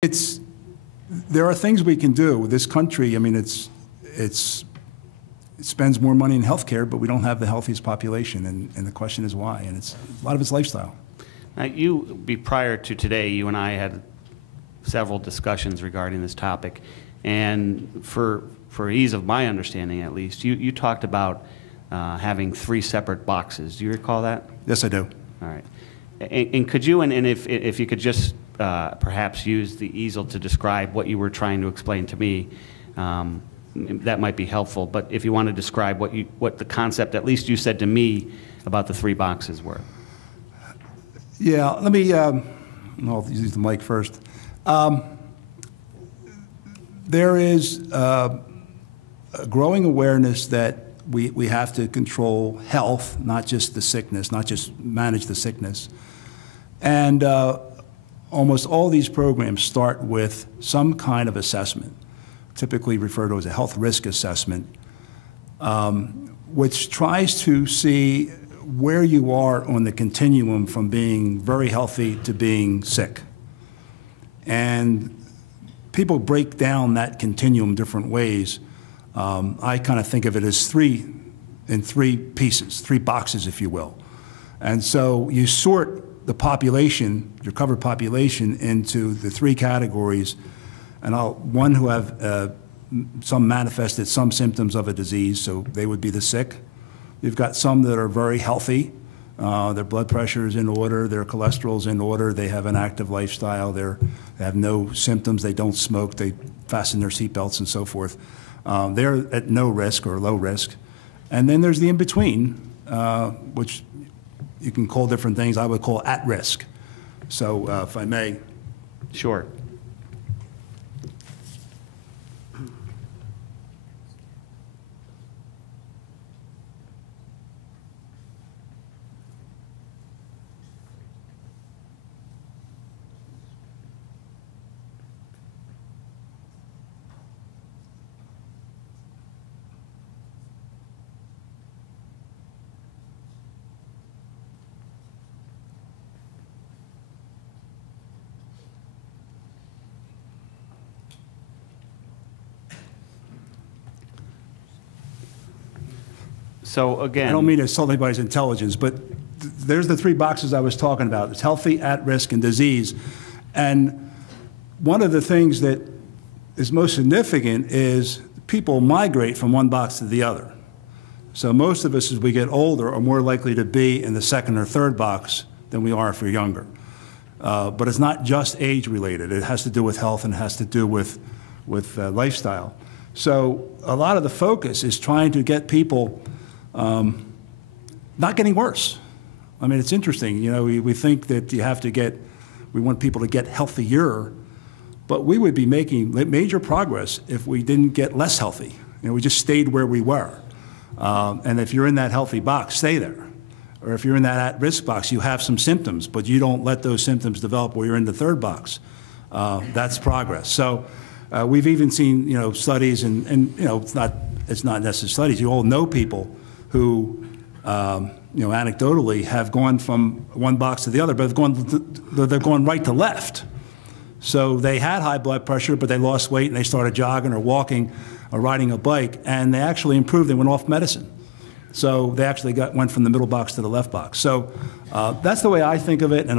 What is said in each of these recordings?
There are things we can do. This country, I mean, it spends more money in healthcare, but we don't have the healthiest population, and the question is why, and a lot of it's lifestyle. Now, prior to today, you and I had several discussions regarding this topic, and for ease of my understanding at least, you talked about having 3 separate boxes. Do you recall that? Yes, I do. All right. And could you, and if you could just perhaps use the easel to describe what you were trying to explain to me, that might be helpful. But if you want to describe what the concept, at least you said to me, about the 3 boxes were. Yeah, let me, I'll use the mic first. There is a growing awareness that we have to control health, not just the sickness, not just manage the sickness. And almost all these programs start with some kind of assessment, typically referred to as a health risk assessment, which tries to see where you are on the continuum from being very healthy to being sick. And people break down that continuum different ways. I kind of think of it as in three pieces, 3 boxes, if you will. And so you sort the population, your covered population, into the 3 categories. And one who have some manifested some symptoms of a disease, so they would be the sick. You've got some that are very healthy. Their blood pressure is in order, their cholesterol is in order, they have an active lifestyle, they have no symptoms, they don't smoke, they fasten their seatbelts and so forth. They're at no risk or low risk. And then there's the in-between, which you can call different things. I would call at risk. So if I may. Sure. So again, I don't mean to insult anybody's intelligence, but there's the 3 boxes I was talking about. It's healthy, at risk, and disease. And one of the things that is most significant is people migrate from one box to the other. So most of us, as we get older, are more likely to be in the 2nd or 3rd box than we are if we're younger. But it's not just age-related. It has to do with health and it has to do with lifestyle. So a lot of the focus is trying to get people not getting worse. I mean, it's interesting. You know, we think that we want people to get healthier, but we would be making major progress if we didn't get less healthy. You know, we just stayed where we were. And if you're in that healthy box, stay there. Or if you're in that at-risk box, you have some symptoms, but you don't let those symptoms develop where you're in the 3rd box. That's progress. So we've even seen, you know, studies, and you know, it's not necessarily studies. You all know people who, you know, anecdotally have gone from one box to the other, but they've gone right to left. So they had high blood pressure, but they lost weight and they started jogging or walking or riding a bike, and they actually improved. They went off medicine. So they actually went from the middle box to the left box. So that's the way I think of it, and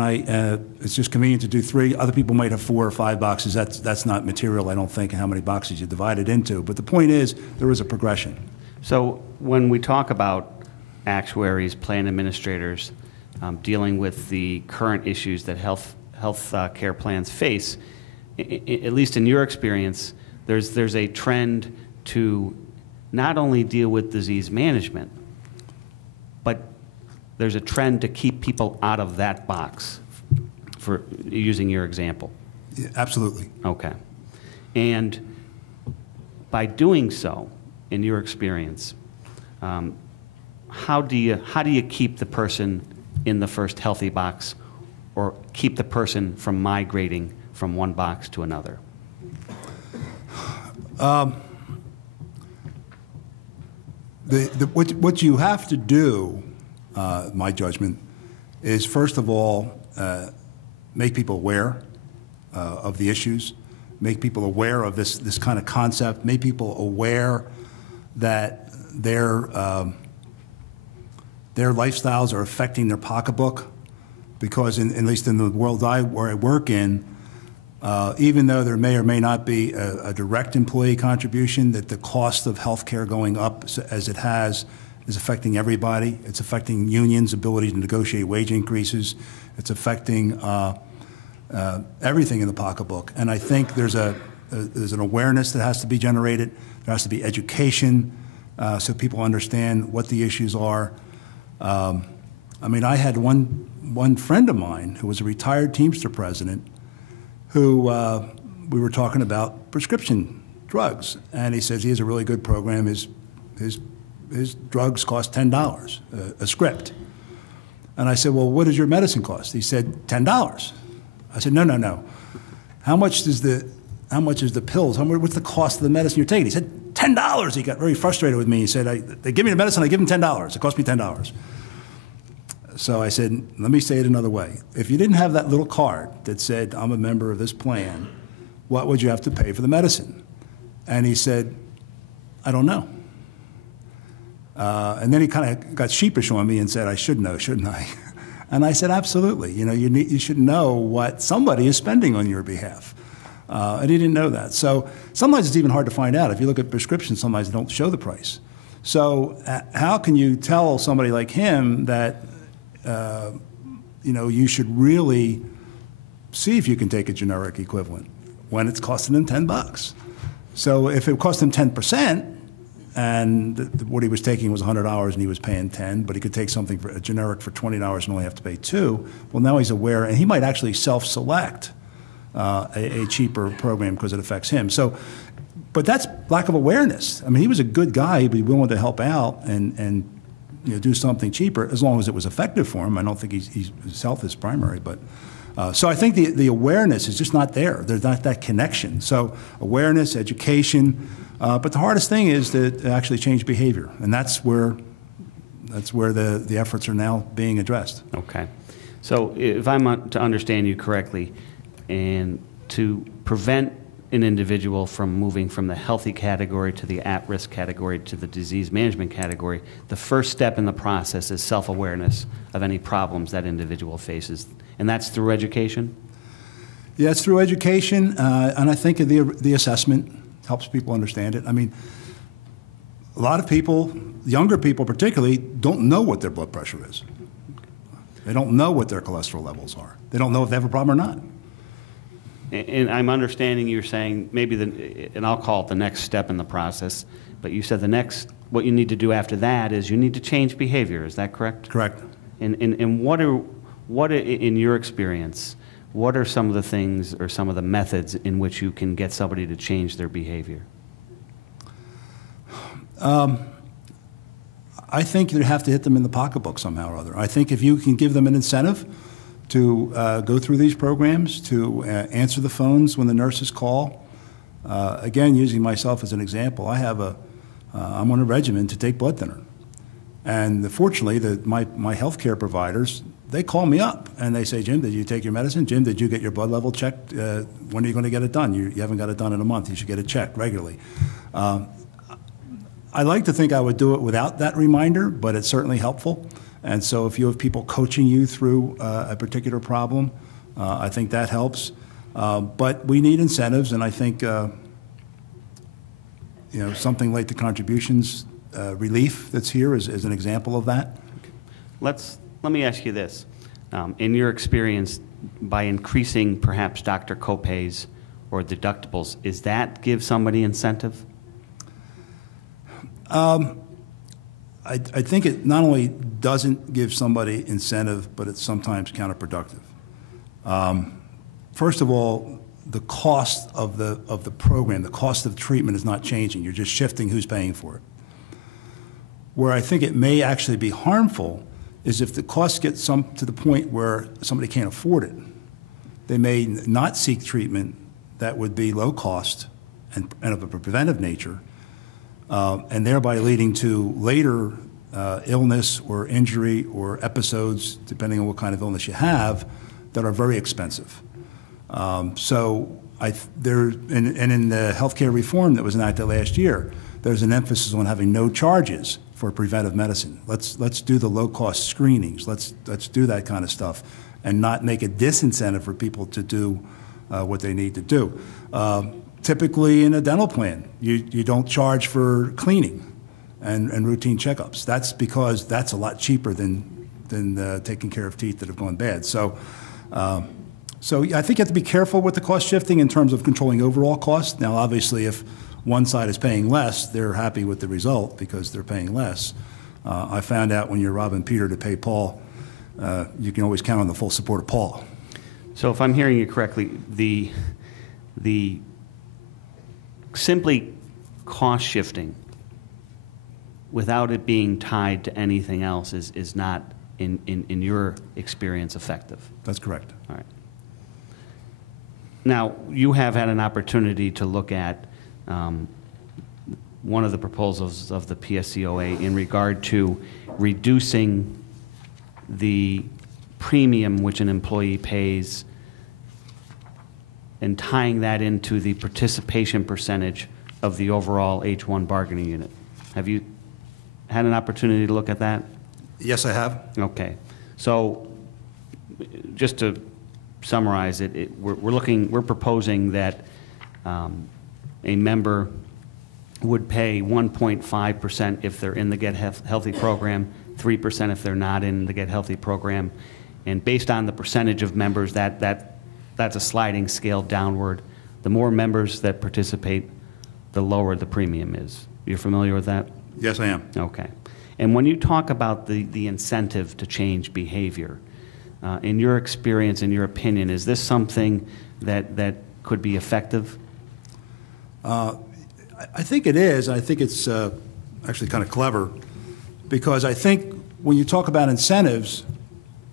it's just convenient to do 3. Other people might have 4 or 5 boxes. That's not material, I don't think, how many boxes you divide it into. But the point is, there is a progression. So when we talk about actuaries, plan administrators, dealing with the current issues that health care plans face, at least in your experience, there's a trend to not only deal with disease management, but there's a trend to keep people out of that box, for using your example. Yeah, absolutely. Okay. And by doing so, in your experience, how do you keep the person in the first healthy box, or keep the person from migrating from one box to another? What you have to do, my judgment, is first of all make people aware of the issues, make people aware of this kind of concept, make people aware that their lifestyles are affecting their pocketbook, because at least in the world where I work in, even though there may or may not be a direct employee contribution, that the cost of health care going up as it has is affecting everybody. It's affecting unions' ability to negotiate wage increases. It's affecting everything in the pocketbook. And I think there's an awareness that has to be generated. There has to be education so people understand what the issues are. I mean, I had one friend of mine who was a retired Teamster president who we were talking about prescription drugs, and he says he has a really good program. His drugs cost $10 a script. And I said, well, what does your medicine cost? He said, $10. I said, no. How much is the pills? What's the cost of the medicine you're taking? He said, $10. He got very frustrated with me. He said, they give me the medicine, I give them $10. It cost me $10. So I said, let me say it another way. If you didn't have that little card that said, I'm a member of this plan, what would you have to pay for the medicine? And he said, I don't know. And then he kind of got sheepish on me and said, I should know, shouldn't I? And I said, absolutely. You should know what somebody is spending on your behalf. And he didn't know that. So sometimes it's even hard to find out. If you look at prescriptions, sometimes they don't show the price. So how can you tell somebody like him that you should really see if you can take a generic equivalent when it's costing them $10? So if it cost him 10%, and what he was taking was $100 and he was paying $10, but he could take something for a generic for $20 and only have to pay $2, well, now he's aware, and he might actually self-select a cheaper program because it affects him. So, but that's lack of awareness. I mean, he was a good guy. He'd be willing to help out and do something cheaper as long as it was effective for him. I don't think his health is primary, but so I think the awareness is just not there. There's not that connection. So awareness, education, but the hardest thing is to actually change behavior, and that's where the efforts are now being addressed. Okay. So if I'm to understand you correctly, and to prevent an individual from moving from the healthy category to the at-risk category to the disease management category, the first step in the process is self-awareness of any problems that individual faces, and that's through education? Yeah, it's through education, and I think the assessment helps people understand it. I mean, a lot of people, younger people particularly, don't know what their blood pressure is. They don't know what their cholesterol levels are. They don't know if they have a problem or not. And I'm understanding you're saying maybe and I'll call it the next step in the process, but you said what you need to do after that is you need to change behavior. Is that correct? Correct. And what in your experience, what are some of the things or some of the methods in which you can get somebody to change their behavior? I think you have to hit them in the pocketbook somehow or other. I think if you can give them an incentive to go through these programs, to answer the phones when the nurses call. Again, using myself as an example, I'm on a regimen to take blood thinner. And fortunately, my healthcare providers, they call me up and they say, Jim, did you take your medicine? Jim, did you get your blood level checked? When are you going to get it done? You haven't got it done in a month. You should get it checked regularly. I like to think I would do it without that reminder, but it's certainly helpful. And so if you have people coaching you through a particular problem, I think that helps. But we need incentives, and I think something like the contributions relief that's here is an example of that. Let me ask you this. In your experience, by increasing perhaps doctor copays or deductibles, is that give somebody incentive? I think it not only doesn't give somebody incentive, but it's sometimes counterproductive. First of all, the cost of the program, the cost of treatment is not changing. You're just shifting who's paying for it. Where I think it may actually be harmful is if the costs get to the point where somebody can't afford it. They may not seek treatment that would be low cost and of a preventive nature, and thereby leading to later illness or injury or episodes, depending on what kind of illness you have, that are very expensive. And in the healthcare reform that was enacted last year, there's an emphasis on having no charges for preventive medicine. Let's do the low-cost screenings. Let's do that kind of stuff, and not make a disincentive for people to do what they need to do. Typically, in a dental plan, you don't charge for cleaning and routine checkups. That's because that's a lot cheaper than taking care of teeth that have gone bad. So I think you have to be careful with the cost shifting in terms of controlling overall costs. Now, obviously, if one side is paying less, they're happy with the result because they're paying less. I found out when you're robbing Peter to pay Paul, you can always count on the full support of Paul. So if I'm hearing you correctly, the simply cost shifting without it being tied to anything else is not, in your experience, effective. That's correct. All right. Now, you have had an opportunity to look at one of the proposals of the PSCOA in regard to reducing the premium which an employee pays and tying that into the participation percentage of the overall H-1 bargaining unit. Have you had an opportunity to look at that? Yes, I have. Okay. So just to summarize it, we're proposing that a member would pay 1.5% if they're in the Get Healthy program, 3% if they're not in the Get Healthy program, and based on the percentage of members, that's a sliding scale downward. The more members that participate, the lower the premium is. You're familiar with that? Yes, I am. Okay. And when you talk about the incentive to change behavior, in your experience, in your opinion, is this something that could be effective? I think it is. I think it's actually kind of clever, because I think when you talk about incentives,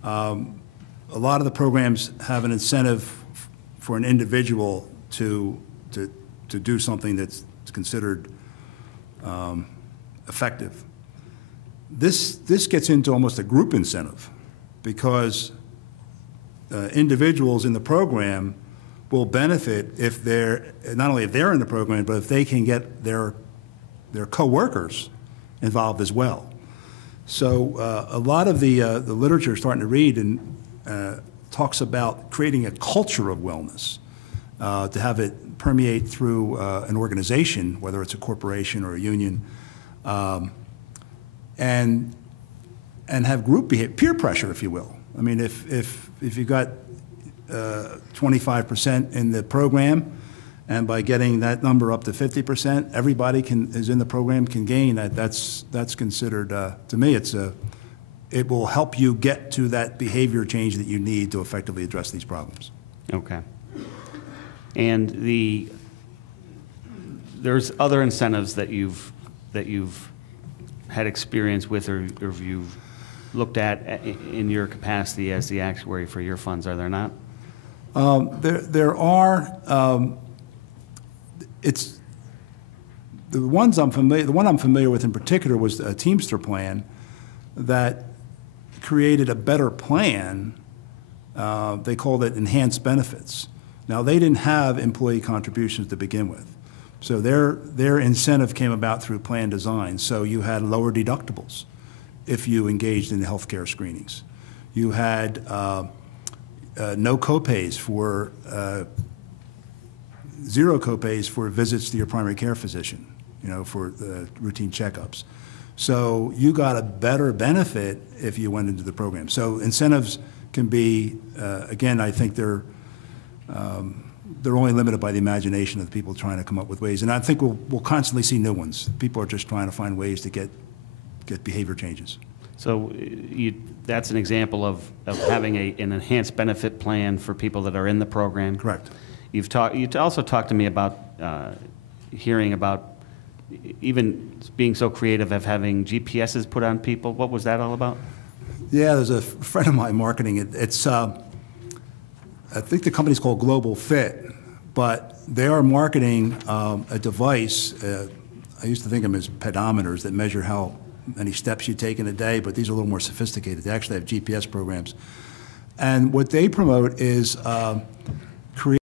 a lot of the programs have an incentive for an individual to do something that's considered effective. This gets into almost a group incentive, because individuals in the program will benefit if they're, not only if they're in the program, but if they can get their coworkers involved as well. So a lot of the literature is starting to read and talks about creating a culture of wellness, to have it permeate through an organization, whether it's a corporation or a union, and have group behavior, peer pressure, if you will. I mean, if you've got 25% in the program, and by getting that number up to 50%, everybody is in the program can gain. That's considered, to me, it will help you get to that behavior change that you need to effectively address these problems. Okay. And there's other incentives that you've had experience with, or you've looked at in your capacity as the actuary for your funds, are there not? There are. It's the ones I'm familiar. The one I'm familiar with in particular was a Teamster plan that created a better plan. They called it enhanced benefits. Now, they didn't have employee contributions to begin with, so their incentive came about through plan design. So you had lower deductibles if you engaged in the healthcare screenings. You had no copays for zero copays for visits to your primary care physician, for the routine checkups. So you got a better benefit if you went into the program. So incentives can be, again, I think they're only limited by the imagination of the people trying to come up with ways. And I think we'll constantly see new ones. People are just trying to find ways to get behavior changes. So that's an example of having an enhanced benefit plan for people that are in the program? Correct. You also talked to me about hearing about even being so creative of having GPSs put on people. What was that all about? Yeah, there's a friend of mine marketing it. It's I think the company's called Global Fit, but they are marketing a device. I used to think of them as pedometers that measure how many steps you take in a day, but these are a little more sophisticated. They actually have GPS programs. And what they promote is create